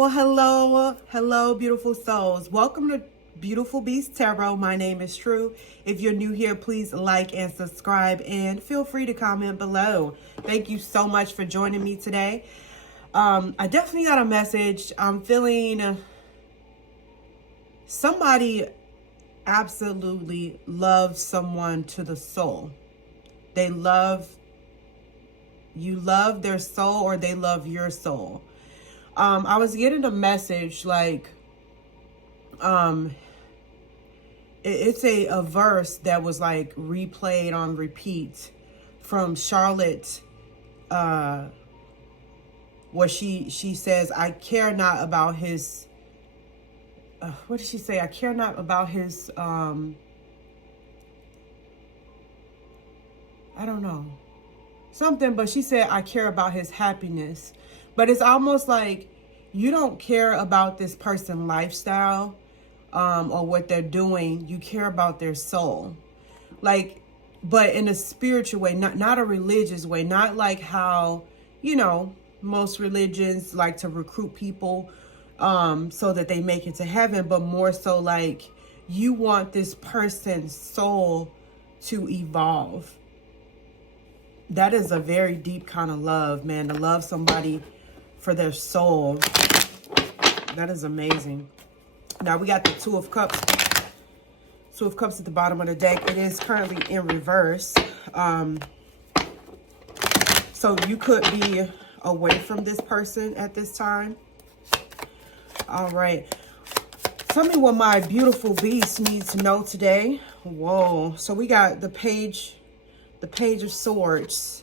Well, hello, beautiful souls. Welcome to Beautiful Beast Tarot. My name is True. If you're new here, please like and subscribe and feel free to comment below. Thank you so much for joining me today. I definitely got a message. I'm feeling somebody absolutely loves someone to the soul. You love their soul, or they love your soul. I was getting a message like, it's a verse that was like replayed on repeat from Charlotte, where she says, I care not about his, what did she say? I care not about his, I don't know, something, but she said, I care about his happiness. But it's almost like you don't care about this person's lifestyle, or what they're doing. You care about their soul. Like, but in a spiritual way, not a religious way, not like how, most religions like to recruit people, so that they make it to heaven, but more so like you want this person's soul to evolve. That is a very deep kind of love, man, to love somebody for their soul. That is amazing. Now we got the Two of Cups. Two of Cups at the bottom of the deck. It is currently in reverse. So you could be away from this person at this time. All right. Tell me what my beautiful beast needs to know today. Whoa. So we got the Page of Swords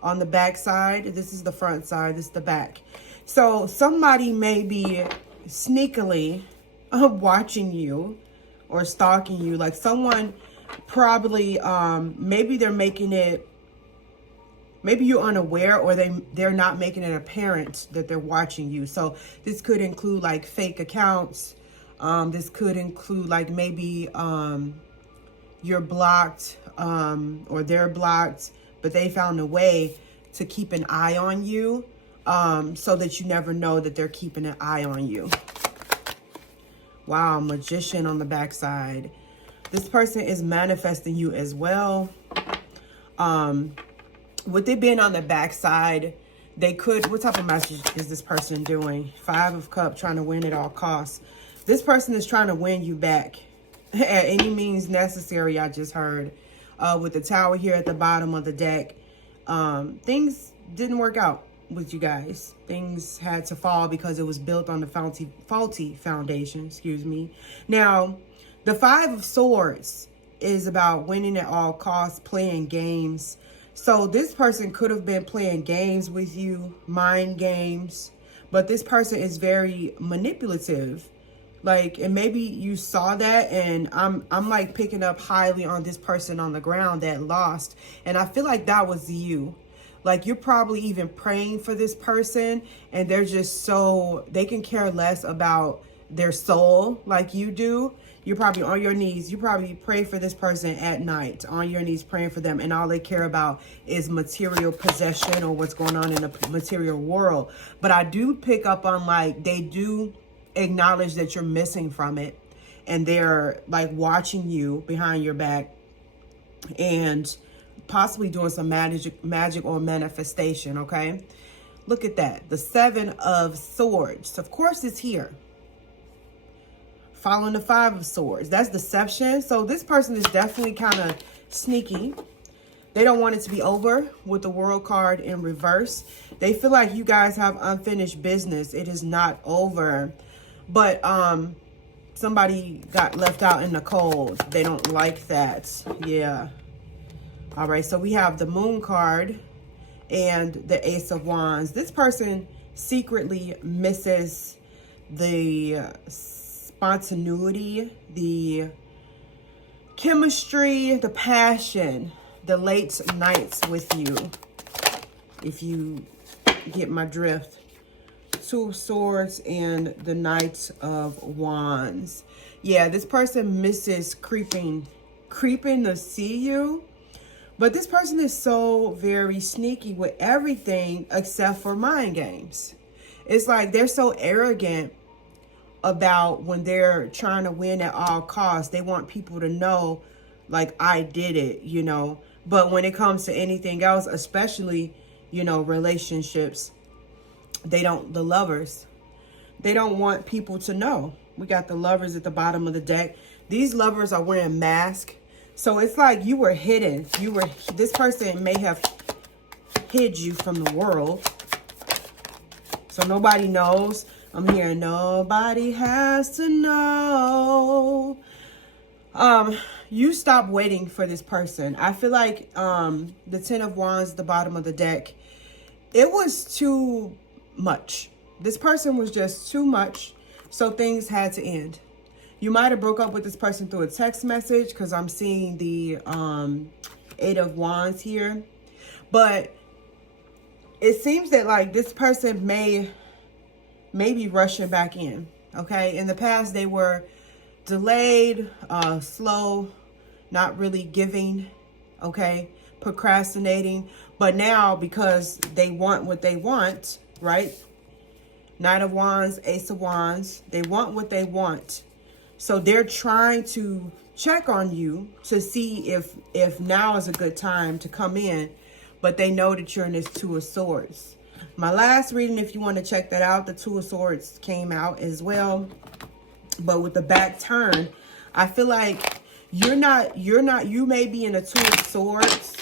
on the back side. This is the front side. This is the back. So somebody may be sneakily watching you or stalking you. Like someone probably, maybe they're making it, maybe you're unaware, or they're not making it apparent that they're watching you. So this could include like fake accounts. This could include like maybe you're blocked, or they're blocked, but they found a way to keep an eye on you, so that you never know that they're keeping an eye on you. Wow, Magician on the backside. This person is manifesting you as well. With it being on the backside, they could, what type of message is this person doing? Five of Cups, trying to win at all costs. This person is trying to win you back at any means necessary, I just heard. With the Tower here at the bottom of the deck, things didn't work out with you guys. Things had to fall because it was built on the faulty foundation, excuse me. Now, the Five of Swords is about winning at all costs, playing games. So this person could have been playing games with you, mind games, but this person is very manipulative. Like, and maybe you saw that, and I'm like picking up highly on this person on the ground that lost, and I feel like that was you. Like, you're probably even praying for this person, and they're just so, they can care less about their soul like you do. You're probably on your knees. You probably pray for this person at night, on your knees praying for them, and all they care about is material possession or what's going on in the material world. But I do pick up on, like, they do acknowledge that you're missing from it, and they're like watching you behind your back and possibly doing some magic or manifestation. Okay, look at that. The Seven of Swords, of course, is here following the Five of Swords. That's deception. So this person is definitely kind of sneaky. They don't want it to be over with the World card in reverse. They feel like you guys have unfinished business. It is not over. But somebody got left out in the cold. They don't like that. Yeah. All right. So we have the Moon card and the Ace of Wands. This person secretly misses the spontaneity, the chemistry, the passion, the late nights with you, if you get my drift. Two of Swords and the Knight of Wands. Yeah, this person misses creeping to see you. But this person is so very sneaky with everything except for mind games. It's like they're so arrogant about when they're trying to win at all costs. They want people to know, like, I did it, you know. But when it comes to anything else, especially, you know, relationships, the lovers, they don't want people to know. We got the lovers at the bottom of the deck. These lovers are wearing masks. So it's like you were hidden. This person may have hid you from the world. So nobody knows. I'm hearing nobody has to know. You stop waiting for this person. I feel like the Ten of Wands at the bottom of the deck, it was too much. This person was just too much. So things had to end. You might have broke up with this person through a text message, because I'm seeing the 8 of Wands here. But it seems that, like, this person may be rushing back in, okay? In the past, they were delayed, slow, not really giving, okay? Procrastinating. But now, because they want what they want, right? Knight of Wands, Ace of Wands, they want what they want. So they're trying to check on you to see if now is a good time to come in. But they know that you're in this Two of Swords. My last reading, if you want to check that out, the Two of Swords came out as well. But with the back turn, I feel like you may be in a Two of Swords.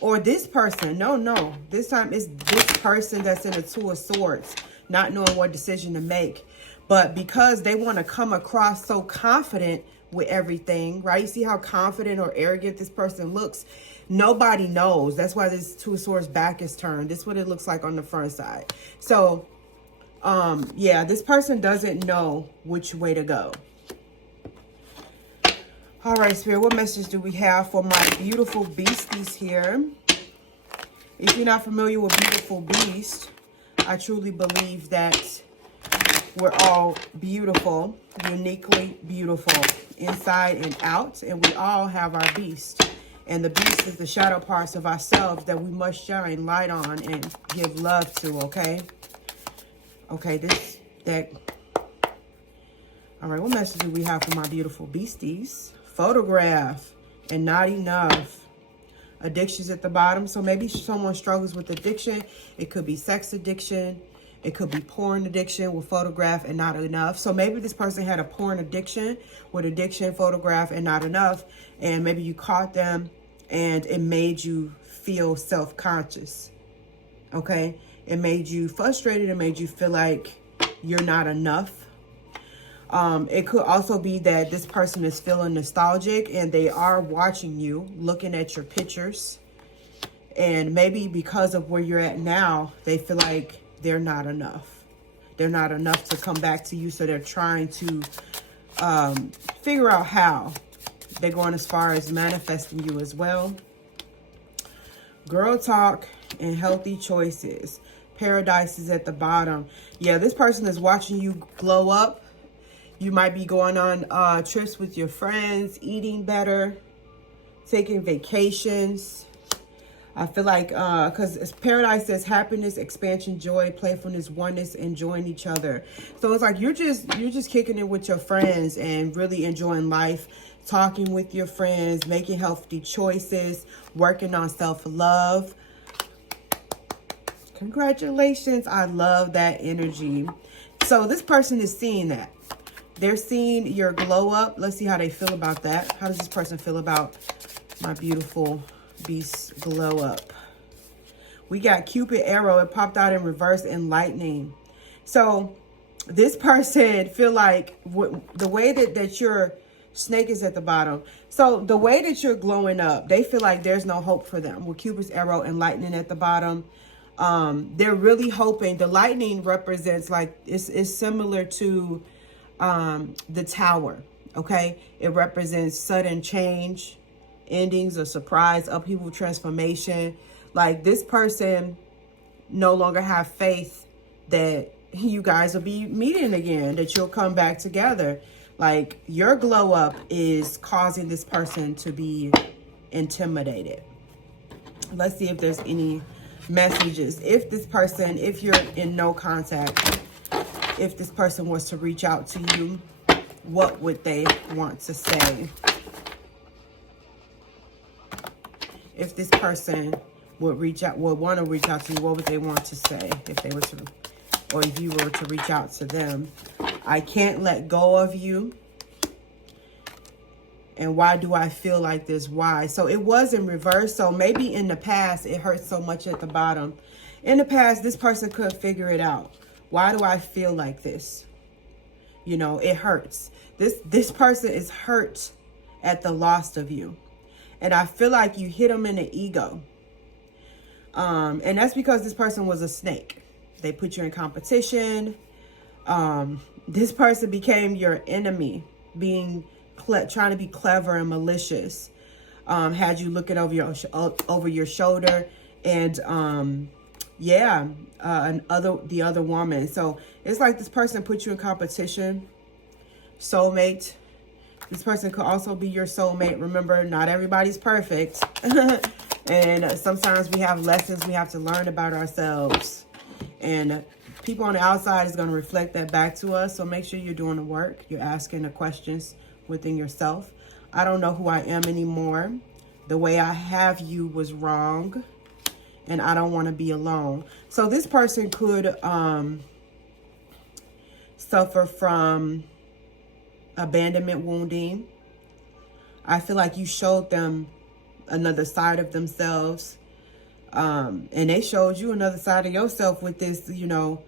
Or this person, no. This time it's this person that's in a Two of Swords, not knowing what decision to make. But because they want to come across so confident with everything, right? You see how confident or arrogant this person looks? Nobody knows. That's why this Two of Swords back is turned. This is what it looks like on the front side. So, yeah, this person doesn't know which way to go. All right, Spirit, what message do we have for my beautiful beasties here? If you're not familiar with beautiful beast, I truly believe that we're all beautiful, uniquely beautiful, inside and out, and we all have our beast. And the beast is the shadow parts of ourselves that we must shine light on and give love to, okay? Okay, this deck. All right, what message do we have for my beautiful beasties? Photograph and not enough. Addictions at the bottom. So maybe someone struggles with addiction. It could be sex addiction. It could be porn addiction with photograph and not enough. So maybe this person had a porn addiction with addiction, photograph, and not enough. And maybe you caught them and it made you feel self-conscious. Okay? It made you frustrated. It made you feel like you're not enough. It could also be that this person is feeling nostalgic and they are watching you, looking at your pictures. And maybe because of where you're at now, they feel like they're not enough. They're not enough to come back to you. So they're trying to figure out how. They're going as far as manifesting you as well. Girl talk and healthy choices. Paradise is at the bottom. Yeah, this person is watching you glow up. You might be going on trips with your friends, eating better, taking vacations. I feel like, because paradise says happiness, expansion, joy, playfulness, oneness, enjoying each other. So it's like you're just kicking it with your friends and really enjoying life, talking with your friends, making healthy choices, working on self-love. Congratulations. I love that energy. So this person is seeing that. They're seeing your glow up. Let's see how they feel about that. How does this person feel about my beautiful beast glow up? We got Cupid arrow. It popped out in reverse and lightning. So this person feel like the way that your snake is at the bottom. So the way that you're glowing up, they feel like there's no hope for them. With Cupid's arrow and lightning at the bottom. They're really hoping. The lightning represents, like, it's similar to the tower. Okay, it represents sudden change, endings, a surprise, upheaval, transformation. Like, this person no longer have faith that you guys will be meeting again, that you'll come back together. Like, your glow up is causing this person to be intimidated. Let's see if there's any messages. If this person, if you're in no contact, if this person was to reach out to you, what would they want to say? If this person would want to reach out to you, what would they want to say if they were to, or if you were to reach out to them? I can't let go of you. And why do I feel like this? Why? So it was in reverse. So maybe in the past, it hurt so much at the bottom. In the past, this person couldn't figure it out. Why do I feel like this? You know, it hurts. This person is hurt at the loss of you. And I feel like you hit them in the ego. And that's because this person was a snake. They put you in competition. This person became your enemy, trying to be clever and malicious. Had you looking over your shoulder, and the other woman. So it's like this person put you in competition. Soulmate. This person could also be your soulmate. Remember, not everybody's perfect. And sometimes we have lessons we have to learn about ourselves. And people on the outside is going to reflect that back to us. So make sure you're doing the work. You're asking the questions within yourself. I don't know who I am anymore. The way I have you was wrong. And I don't want to be alone. So this person could suffer from abandonment wounding. I feel like you showed them another side of themselves. And they showed you another side of yourself with this, you know,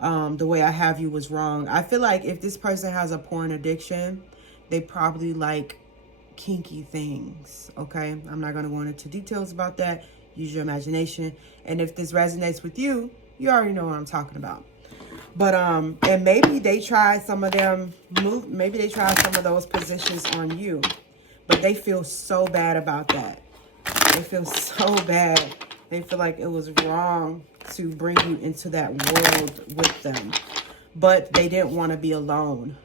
the way I have you was wrong. I feel like if this person has a porn addiction, they probably like kinky things, okay? I'm not going to go into details about that. Use your imagination. And if this resonates with you, you already know what I'm talking about. But, and maybe they tried some of maybe they tried some of those positions on you. But they feel so bad about that. They feel so bad. They feel like it was wrong to bring you into that world with them. But they didn't want to be alone.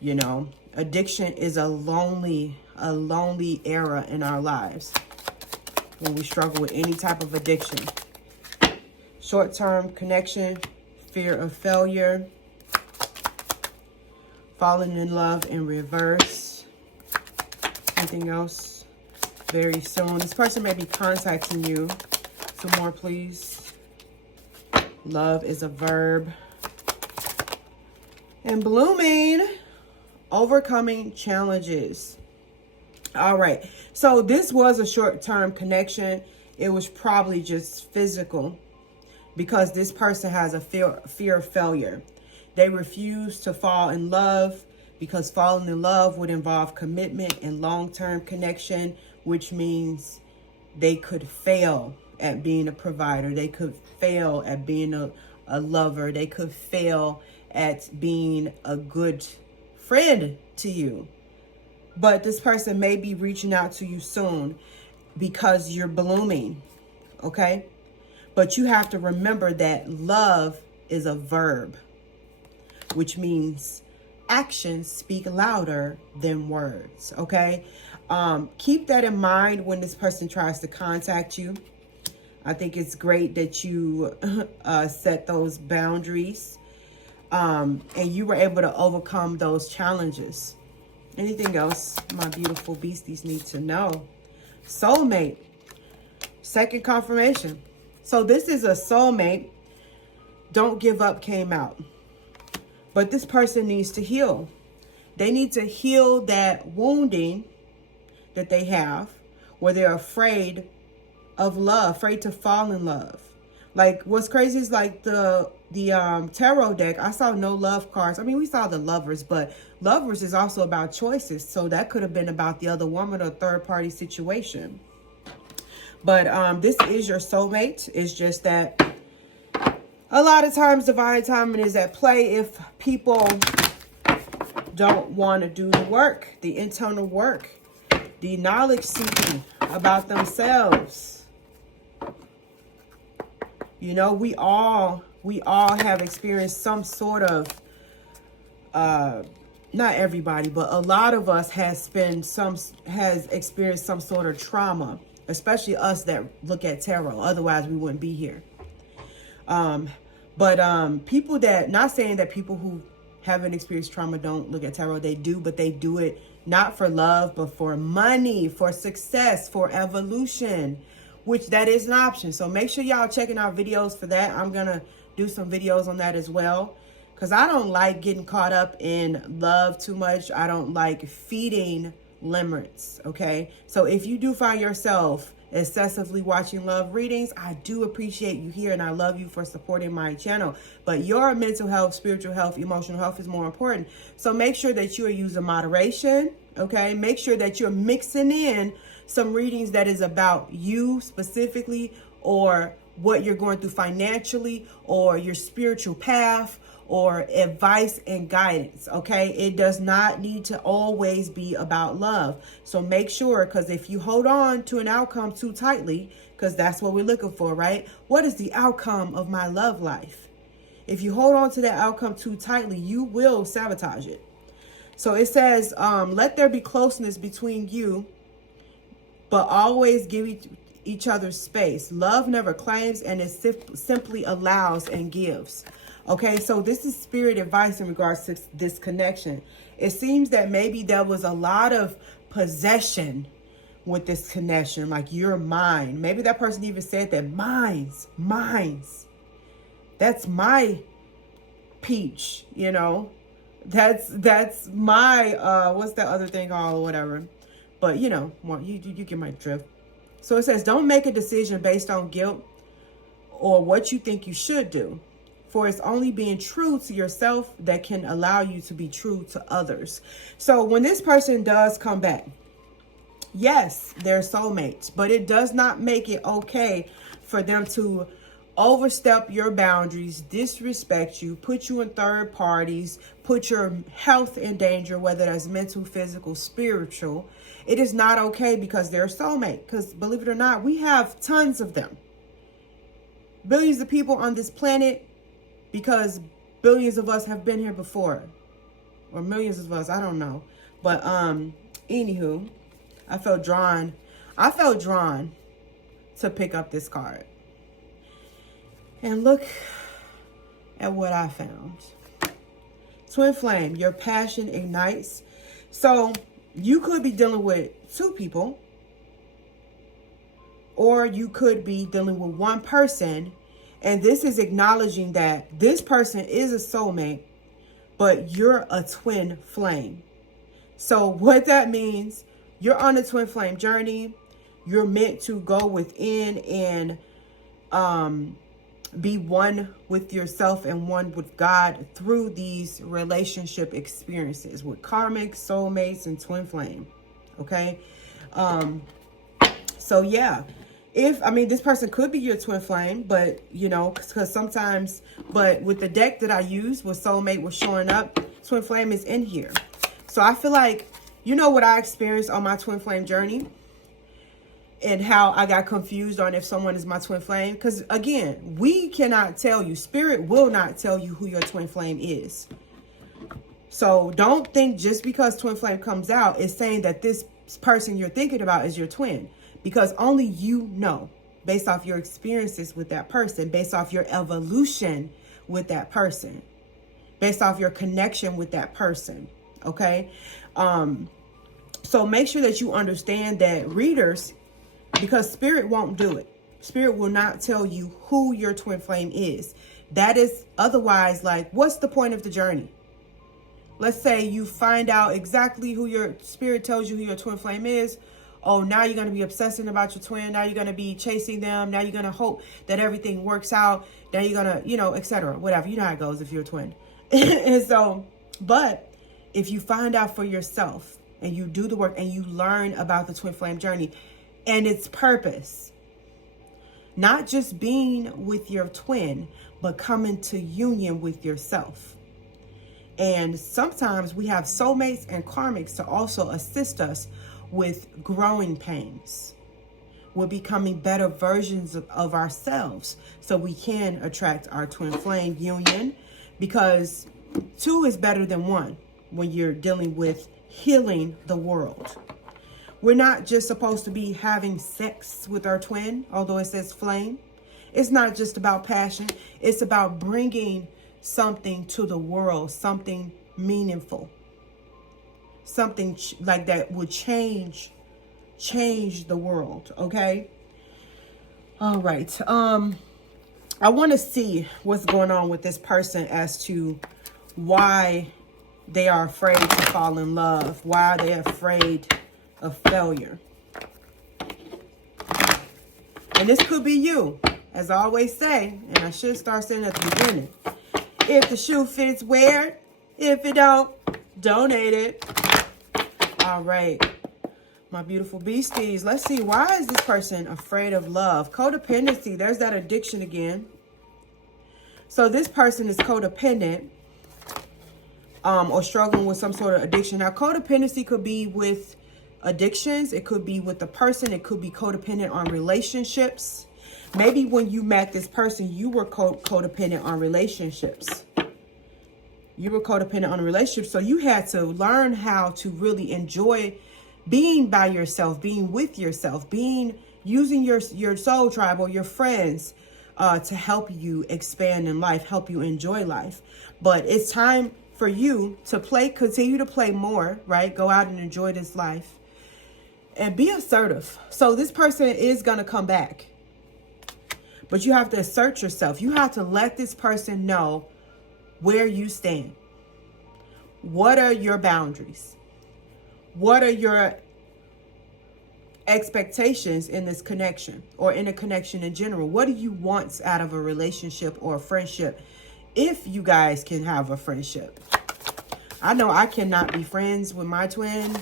You know, addiction is a lonely era in our lives when we struggle with any type of addiction. Short-term connection, fear of failure, falling in love in reverse. Anything else? Very soon. This person may be contacting you. Some more, please. Love is a verb. And blooming. Overcoming challenges. All right. So this was a short-term connection. It was probably just physical because this person has a fear of failure. They refuse to fall in love because falling in love would involve commitment and long-term connection, which means they could fail at being a provider. They could fail at being a lover. They could fail at being a good friend to you. But this person may be reaching out to you soon because you're blooming, okay? But you have to remember that love is a verb, which means actions speak louder than words, okay? Keep that in mind when this person tries to contact you. I think it's great that you set those boundaries and you were able to overcome those challenges. Anything else my beautiful beasties need to know? Soulmate. Second confirmation. So this is a soulmate. Don't give up came out. But this person needs to heal. They need to heal that wounding that they have where they're afraid of love, afraid to fall in love. Like what's crazy is like the tarot deck, I saw no love cards. I mean, we saw the lovers, but lovers is also about choices. So that could have been about the other woman or third party situation. But this is your soulmate. It's just that a lot of times divine timing is at play if people don't want to do the work, the internal work, the knowledge seeking about themselves. You know, we all have experienced some sort of, not everybody, but a lot of us has experienced some sort of trauma, especially us that look at tarot. Otherwise, we wouldn't be here. People that, not saying that people who haven't experienced trauma don't look at tarot. They do, but they do it not for love, but for money, for success, for evolution, which that is an option. So make sure y'all checking out videos for that. I'm going to do some videos on that as well, because I don't like getting caught up in love too much. I don't like feeding limerence, okay? So if you do find yourself excessively watching love readings, I do appreciate you here, and I love you for supporting my channel. But your mental health, spiritual health, emotional health is more important. So make sure that you are using moderation, okay? Make sure that you're mixing in some readings that is about you specifically, or what you're going through financially, or your spiritual path, or advice and guidance, okay? It does not need to always be about love. So make sure, because if you hold on to an outcome too tightly, because that's what we're looking for, right? What is the outcome of my love life? If you hold on to that outcome too tightly, you will sabotage it. So it says, let there be closeness between you, but always give each other space. Love never claims, and it simply allows and gives. Okay, so this is spirit advice in regards to this connection. It seems that maybe there was a lot of possession with this connection, like you're mine. Maybe that person even said that, mine's. That's my peach, you know. That's my, what's that other thing called or whatever. But, you know, well, you get my drift. So it says, don't make a decision based on guilt or what you think you should do. For it's only being true to yourself that can allow you to be true to others. So when this person does come back, yes, they're soulmates, but it does not make it okay for them to overstep your boundaries, disrespect you, put you in third parties, put your health in danger, whether that's mental, physical, spiritual. It is not okay, because they're a soulmate. Because believe it or not, we have tons of them. Billions of people on this planet, because billions of us have been here before, or millions of us, I don't know. But anywho, I felt drawn to pick up this card. And look at what I found. Twin flame, your passion ignites. So you could be dealing with two people, or you could be dealing with one person. And this is acknowledging that this person is a soulmate, but you're a twin flame. So what that means, you're on a twin flame journey. You're meant to go within and be one with yourself and one with God through these relationship experiences with karmic, soulmates, and twin flame. Okay. So yeah. This person could be your twin flame, but, you know, because sometimes, but with the deck that I used, with soulmate was showing up, twin flame is in here. So I feel like, you know what I experienced on my twin flame journey and how I got confused on if someone is my twin flame. Because again, we cannot tell you, spirit will not tell you who your twin flame is. So don't think just because twin flame comes out, it's saying that this person you're thinking about is your twin. Because only you know, based off your experiences with that person, based off your evolution with that person, based off your connection with that person, okay? So make sure that you understand that readers, because spirit won't do it. Spirit will not tell you who your twin flame is. That is otherwise, like, what's the point of the journey? Let's say you find out exactly who your spirit tells you who your twin flame is. Oh, now you're going to be obsessing about your twin. Now you're going to be chasing them. Now you're going to hope that everything works out. Now you're going to, you know, etc. Whatever. You know how it goes if you're a twin. And so, but if you find out for yourself and you do the work and you learn about the twin flame journey and its purpose, not just being with your twin, but coming to union with yourself. And sometimes we have soulmates and karmics to also assist us with growing pains. We're becoming better versions of ourselves so we can attract our twin flame union, because two is better than one when you're dealing with healing the world. We're not just supposed to be having sex with our twin, although it says flame. It's not just about passion. It's about bringing something to the world, something meaningful, something like that would change the world. Okay. All right. I want to see what's going on with this person as to why they are afraid to fall in love. Why are they afraid of failure? And this could be you, as I always say, and I should start saying at the beginning. If the shoe fits, wear it. If it don't, donate it. All right. My beautiful beasties. Let's see. Why is this person afraid of love? Codependency. There's that addiction again. So this person is codependent or struggling with some sort of addiction. Now, codependency could be with addictions. It could be with the person. It could be codependent on relationships. Maybe when you met this person, you were codependent on relationships. You were codependent on a relationship. So you had to learn how to really enjoy being by yourself, being with yourself, using your soul tribe or your friends to help you expand in life, help you enjoy life. But it's time for you to continue to play more, right? Go out and enjoy this life and be assertive. So this person is going to come back, but you have to assert yourself. You have to let this person know where you stand. What are your boundaries? What are your expectations in this connection or in a connection in general? What do you want out of a relationship or a friendship? If you guys can have a friendship. I know I cannot be friends with my twin.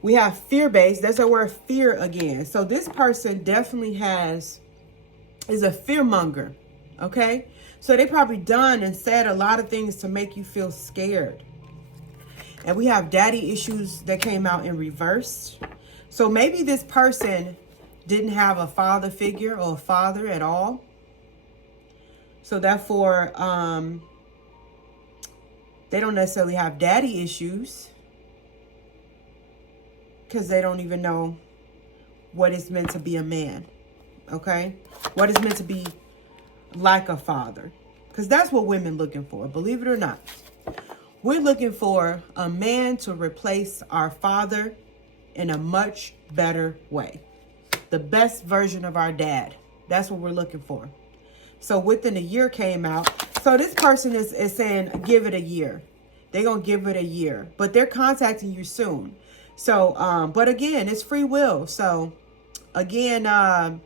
We have fear-based. That's our word, fear, again. So this person definitely is a fear monger. Okay? So they probably done and said a lot of things to make you feel scared. And we have daddy issues that came out in reverse. So maybe this person didn't have a father figure or a father at all. So therefore, they don't necessarily have daddy issues because they don't even know what it's meant to be a man. Okay? What it's meant to be like a father, because that's what women looking for, believe it or not. We're looking for a man to replace our father in a much better way, the best version of our dad. That's what we're looking for. So within a year came out. So this person is saying give it a year. They're gonna give it a year, but they're contacting you soon. So but again, it's free will. So again,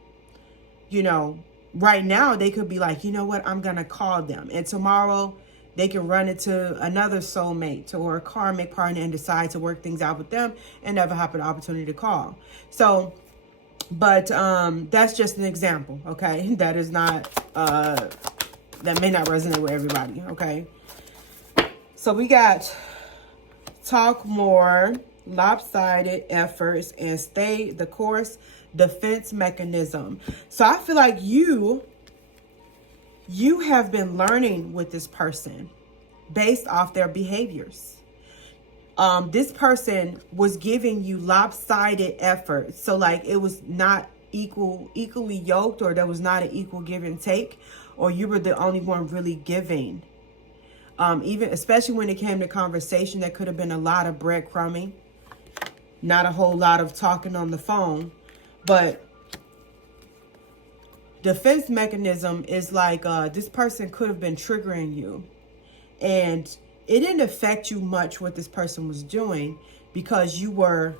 you know, right now, they could be like, you know what, I'm going to call them. And tomorrow, they can run into another soulmate or a karmic partner and decide to work things out with them and never have an opportunity to call. So, but that's just an example, okay? That is not, that may not resonate with everybody, okay? So we got talk more, lopsided efforts, and stay the course, defense mechanism. So I feel like you have been learning with this person based off their behaviors. This person was giving you lopsided effort. So like it was not equally yoked, or there was not an equal give and take, or you were the only one really giving. Even especially when it came to conversation, there could have been a lot of breadcrumbing, not a whole lot of talking on the phone. But defense mechanism is like this person could have been triggering you. And it didn't affect you much what this person was doing because you were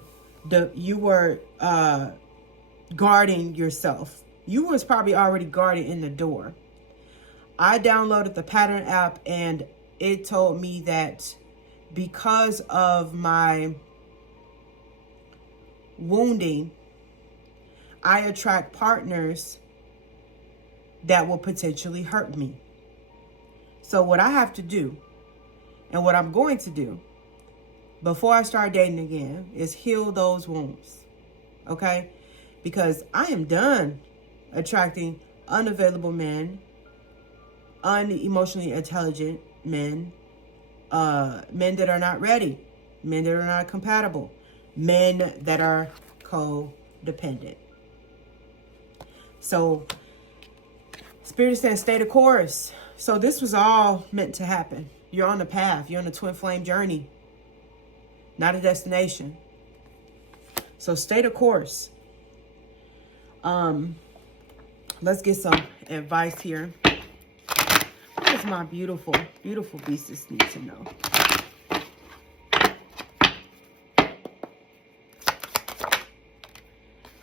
guarding yourself. You was probably already guarded in the door. I downloaded the Pattern app and it told me that because of my wounding, I attract partners that will potentially hurt me. So what I have to do, and what I'm going to do before I start dating again, is heal those wounds, okay? Because I am done attracting unavailable men, unemotionally intelligent men, men that are not ready, men that are not compatible, men that are codependent. So Spirit is saying stay the course. So this was all meant to happen. You're on the path. You're on a twin flame journey, not a destination. So stay the course. Let's get some advice here. What does my beautiful, beautiful beasts need to know?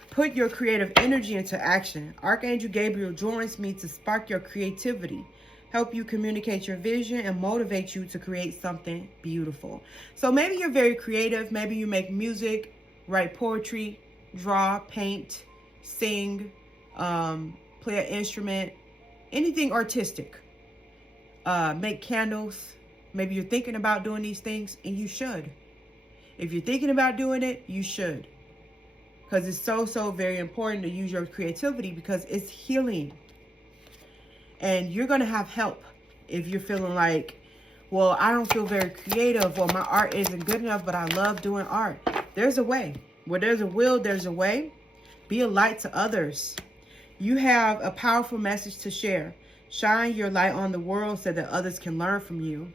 Put your creative energy into action. Archangel Gabriel joins me to spark your creativity, help you communicate your vision, and motivate you to create something beautiful. So maybe you're very creative. Maybe you make music, write poetry, draw, paint, sing, play an instrument, anything artistic. Make candles. Maybe you're thinking about doing these things, and you should. If you're thinking about doing it, you should. Because it's so very important to use your creativity, because it's healing. And you're going to have help if you're feeling like, well, I don't feel very creative. Well, my art isn't good enough, but I love doing art. There's a way. Where there's a will, there's a way. Be a light to others. You have a powerful message to share. Shine your light on the world so that others can learn from you.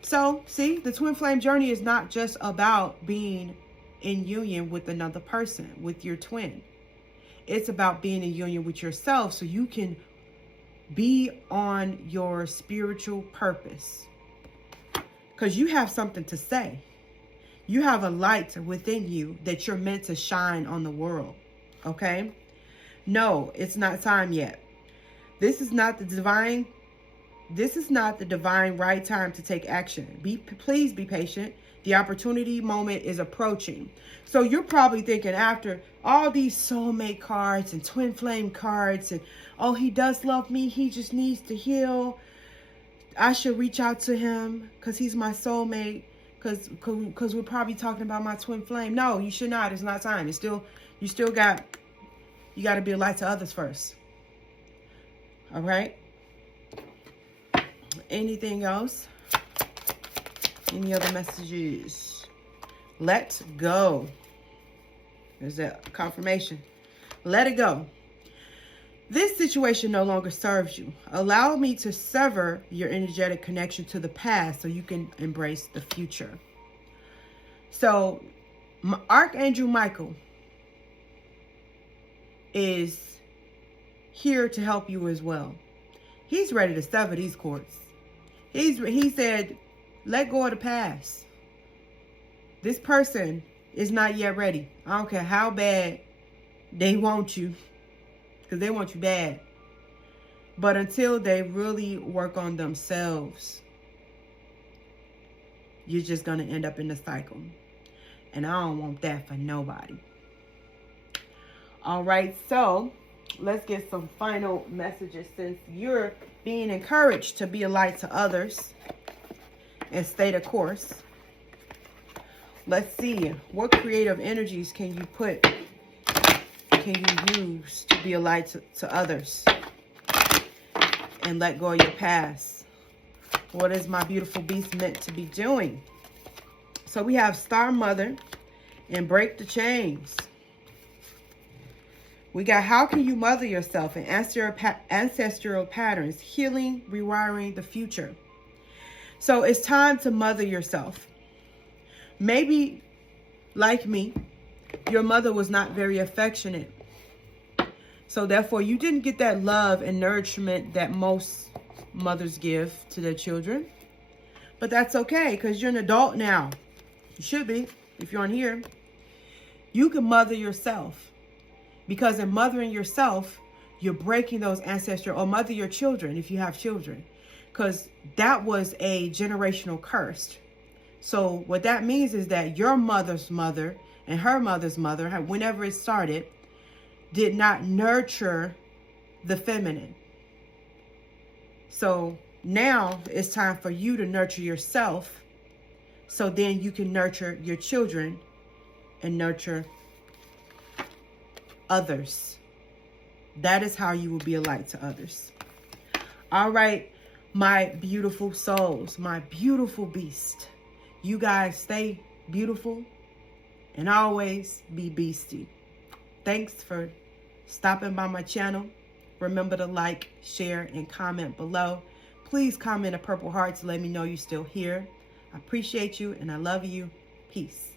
So, see, the twin flame journey is not just about being in union with another person, with your twin. It's about being in union with yourself so you can be on your spiritual purpose. Because you have something to say. You have a light within you that you're meant to shine on the world. Okay? No, it's not time yet. This is not the divine right time to take action. Please be patient. The opportunity moment is approaching. So you're probably thinking, after all these soulmate cards and twin flame cards and, oh, he does love me, he just needs to heal, I should reach out to him because he's my soulmate, because we're probably talking about my twin flame. No, you should not. It's not time. You got to be a light to others first. All right? Anything else? Any other messages? Let go. There's that confirmation. Let it go. This situation no longer serves you. Allow me to sever your energetic connection to the past so you can embrace the future. So, Archangel Michael is here to help you as well. He's ready to sever these cords. He said, let go of the past. This person is not yet ready. I don't care how bad they want you, because they want you bad. But until they really work on themselves, you're just going to end up in the cycle. And I don't want that for nobody. All right, so let's get some final messages, since you're being encouraged to be a light to others and stay the course. Let's see, what creative energies can you use to be a light to others and let go of your past? What is my beautiful beast meant to be doing? So we have Star Mother and Break the Chains. We got how can you mother yourself and ancestral patterns, healing, rewiring the future. So it's time to mother yourself. Maybe, like me, your mother was not very affectionate. So therefore, you didn't get that love and nourishment that most mothers give to their children. But that's okay, because you're an adult now. You should be, if you're on here. You can mother yourself. Because in mothering yourself, you're breaking those ancestral, or mother your children if you have children. Because that was a generational curse. So what that means is that your mother's mother and her mother's mother, whenever it started, did not nurture the feminine. So now it's time for you to nurture yourself, so then you can nurture your children and nurture others. That is how you will be a light to others. All right. my beautiful souls, my beautiful beast. You guys stay beautiful and always be beastie. Thanks for stopping by my channel. Remember to like, share, and comment below. Please comment a purple heart to let me know you're still here. I appreciate you and I love you. Peace.